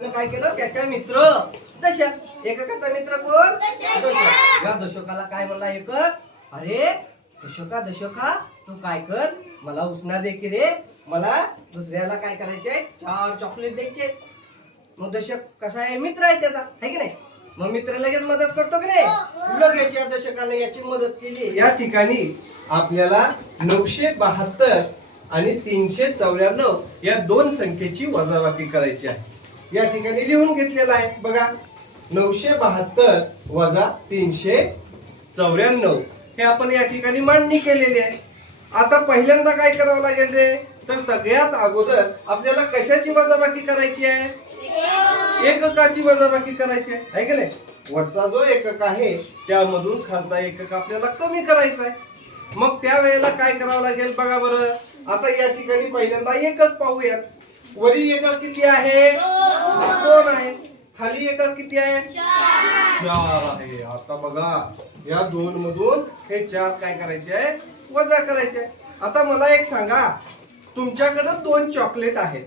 काय केलं? त्याचा मित्र. दशक. एककाचा मित्र कोण? दशक. या दशकाला काय म्हणला एकक? अरे दशका दशका तू काय कर? मला उसना दे की रे. मला दुसऱ्याला काय करायचे चार चॉकलेट द्यायचे. मग दशक कसा आहे? मित्र आहे त्याचा. आहे की नाही? मग मित्र लगेच मदत करतो की नाही? लगेच या दशकाने याची मदत केली. या ठिकाणी आपल्याला नऊशे बहात्तर आणि तीनशे चौऱ्याण्णव या दोन संख्येची वजाबाकी करायची आहे. या ठिकाणी लिहून घेतलेला आहे. बघा नऊशे बहात्तर वजा तीनशे चौऱ्याण्णव. हे आपण या ठिकाणी मांडणी केलेली आहे. आता पहिल्यांदा काय करावं लागेल रे? तर सगळ्यात अगोदर आपल्याला कशाची वजाबाकी करायची आहे? एककाची वजाबाकी करायची आहे. है की नाही? वरचा जो एकक आहे त्यामधून खालचा एकक आपल्याला कमी करायचा आहे. मग त्या वेळेला काय करावं लागेल बघा बरं. आता या ठिकाणी पहिल्यांदा एकक पाहूयात. वरी एकक किती आहे? दोन आहे? खाली एकक किती आहे? चार. आहे. आता बघा या दोन मधून हे चार काय करायचे आहे? वजा करायचे आहे. आता मला एक सांगा तुमच्याकडे दोन चॉकलेट आहेत.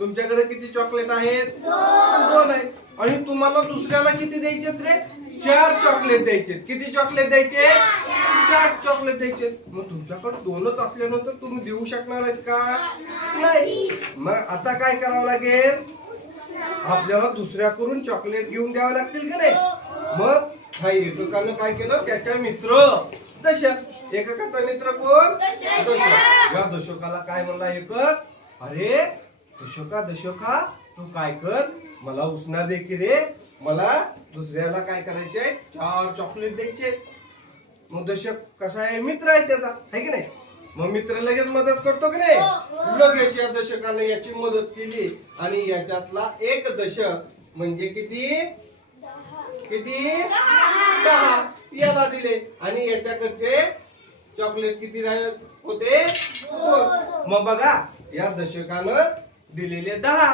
तुमच्याकडे किती चॉकलेट आहेत? दोन. आहेत. आणि तुम्हाला दुसऱ्याला किती द्यायचे रे? चार चॉकलेट द्यायचे किती चॉकलेट द्यायचे चार. चॉकलेट द्यायचे मग तुमच्याकडे दोनच असल्यानंतर तुम्ही देऊ शकणार आहेत का? नाही. मग आता काय करावं लागेल? आपल्याला दुसऱ्याकडून चॉकलेट घेऊन द्यावं लागतील का नाही? मग हा एककानं काय केलं? त्याच्या मित्र. दशक एककाचा मित्र कोण? दशक या दशकाला काय म्हणला एकक अरे दशका दशका तू काय कर? मला उसना दे की रे. मला दुसऱ्याला काय करायचे? चार चॉकलेट द्यायचे. मग दशक कसा आहे? मित्र आहे त्याचा. आहे की नाही? मग मित्र लगेच मदत करतो की नाही? लगेच या दशकाने याची मदत केली? आणि याच्यातला एक दशक म्हणजे किती? किती? दहा. याला दिले. आणि याच्याकडचे चॉकलेट किती राहत होते? दोन. मग बघा या दशकानं दिलेले दहा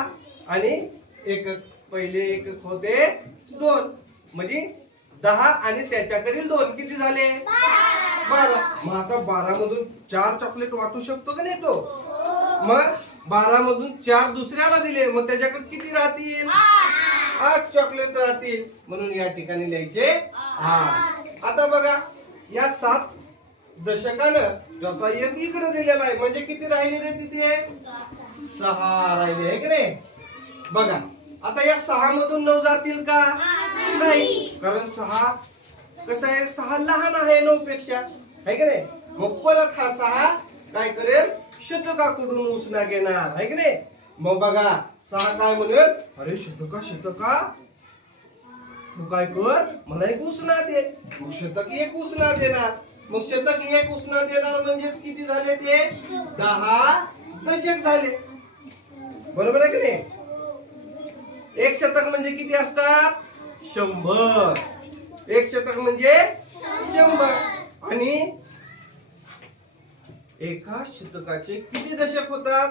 आणि एक पहिले एकक होते दोन. म्हणजे दहा आणि त्याच्याकडील दोन किती झाले? बारा. मग आता बारा मधून चार चॉकलेट वाटू शकतो का नाही तो? मग बारा मधून चार दुसऱ्याला दिले मग त्याच्याकडे किती राहतील? आठ चॉकलेट राहतील. म्हणून या ठिकाणी लिहायचे आठ. आता बघा या सात दशकानं ज्याचा एक इकडे दिलेला आहे म्हणजे किती राहिले रे तिथे? सहा राहिले आहे की नाही? बघा आता या सहा मधून नऊ जातील का? नाही. कारण सहा कसं आहे? सहा लहान आहे नऊ पेक्षा आहे की नाही? मग परत हा सहा. काय करेल? शतकाकडून उसना घेणार? आहे की नाही? मग बघा सहा काय म्हणेल? अरे शतका शतका. तू काय कर? मला एक उसना दे. मग शतक एक उसना देणार. मग शतक एक उसना देणार म्हणजेच किती झाले ते? दहा दशक झाले. बरोबर आहे की नाही? एक शतक म्हणजे किती असतात? शंभर. एक शतक म्हणजे शंभर. आणि एका शतकाचे किती दशक होतात?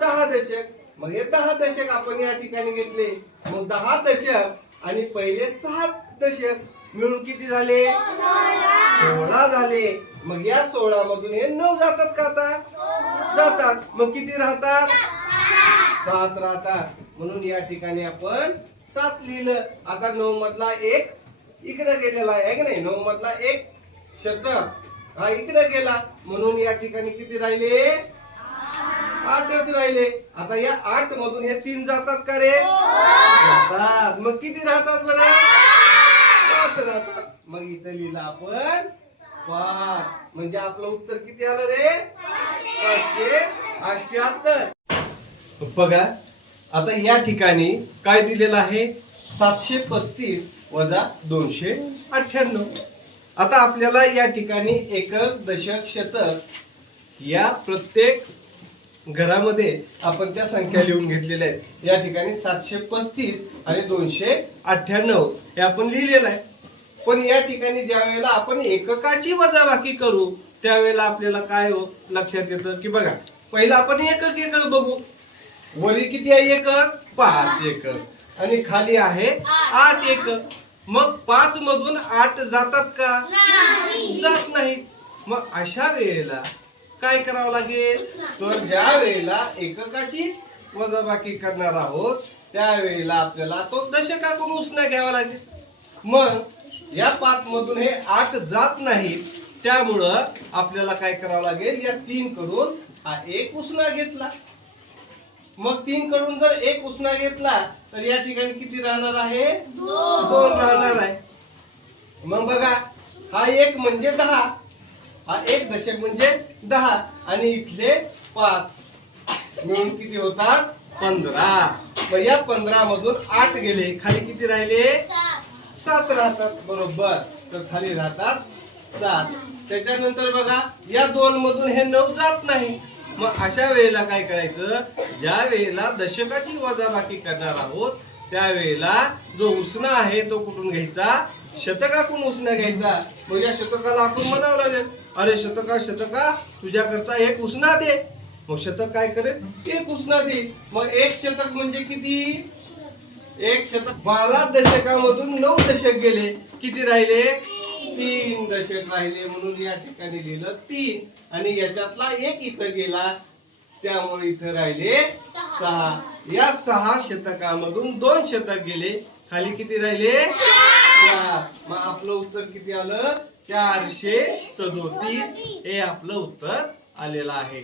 दहा दशक. मग हे दहा दशक आपण या ठिकाणी घेतले. मग दहा दशक आणि पहिले सहा दशक मिळून किती झाले? सोळा झाले. मग या सोळा मधून हे नऊ जातात का आता? जातात. मग किती राहतात? सात राहतात. म्हणून या ठिकाणी आपण सात लिहिलं. आता नऊ मधला एक इकडे गेलेला आहे की नाही? नऊ मधला एक शतक हा इकडे गेला. म्हणून या ठिकाणी किती राहिले? आठच राहिले. आता या आठ मधून हे तीन जातात का रे? जातात. मग किती राहतात बरं? पाच राहतात. मग इथं लिहिलं आपण पाच. म्हणजे आपलं उत्तर किती आलं रे? पाचशे. अष्ट्याहत्तर बघा आता या ठिकाणी काय दिलेलं आहे? सातशे पस्तीस वजा दोनशे अठ्ठ्याण्णव. आता आपल्याला या ठिकाणी एकक दशक शतक या प्रत्येक घरामध्ये आपण त्या संख्या लिहून घेतलेल्या आहेत. या ठिकाणी सातशे पस्तीस आणि दोनशे अठ्ठ्याण्णव हे आपण लिहिलेलं आहे. पण या ठिकाणी ज्या वेळेला आपण एककाची वजाबाकी करू त्यावेळेला आपल्याला काय हो लक्षात येतं? की बघा पहिलं आपण एकक एकक बघू. वरी किती आहे एकक पाच एकक आणि खाली आहे आठ एकक मग पाच मधून आठ जातात का? जात नाहीत. मग अशा वेळेला काय करावं लागेल? तर ज्या वेळेला एककाची वजाबाकी करणार आहोत त्यावेळेला आपल्याला तो दशकातून उसना घ्यावा लागेल. मग या पाच मधून हे आठ जात नाहीत त्यामुळं आपल्याला काय करावं लागेल? या तीन करून हा एक उसना घेतला. मग तीन कडून जर एक उसना घेतला तर या ठिकाणी किती राहणार आहे? दोन राहणार आहे. मग बघा हा एक म्हणजे दहा हा एक दशक म्हणजे दहा आणि इथले पाच. मिळून किती होतात? पंधरा. मग या पंधरा मधून आठ गेले. खाली किती राहिले? सात राहतात. बरोबर. तर खाली राहतात सात. त्याच्यानंतर बघा या दोन मधून हे नऊ जात नाही. मग अशा वेळेला काय करायचं? ज्या वेळेला दशकाची वजाबाकी करणार आहोत त्यावेळेला जो उसना आहे तो कुठून घ्यायचा? शतकाकडून उसना घ्यायचा. मग या शतकाला आपण म्हणावं लागेल अरे शतका शतका तुझ्याकडचा एक उसना दे. मग शतक काय करेल? एक उसना दे. मग एक शतक म्हणजे किती? एक शतक. बारा दशकामधून नऊ दशक गेले. किती राहिले? तीन दशक राहिले म्हणून या ठिकाणी लिहिलं तीन. आणि याच्यातला एक इथं गेला त्यामुळे इथं राहिले सहा. या सहा शतकामधून दोन शतक गेले. खाली किती राहिले? चार. मग आपलं उत्तर किती आलं? चारशे सदोतीस. हे आपलं उत्तर आलेलं आहे.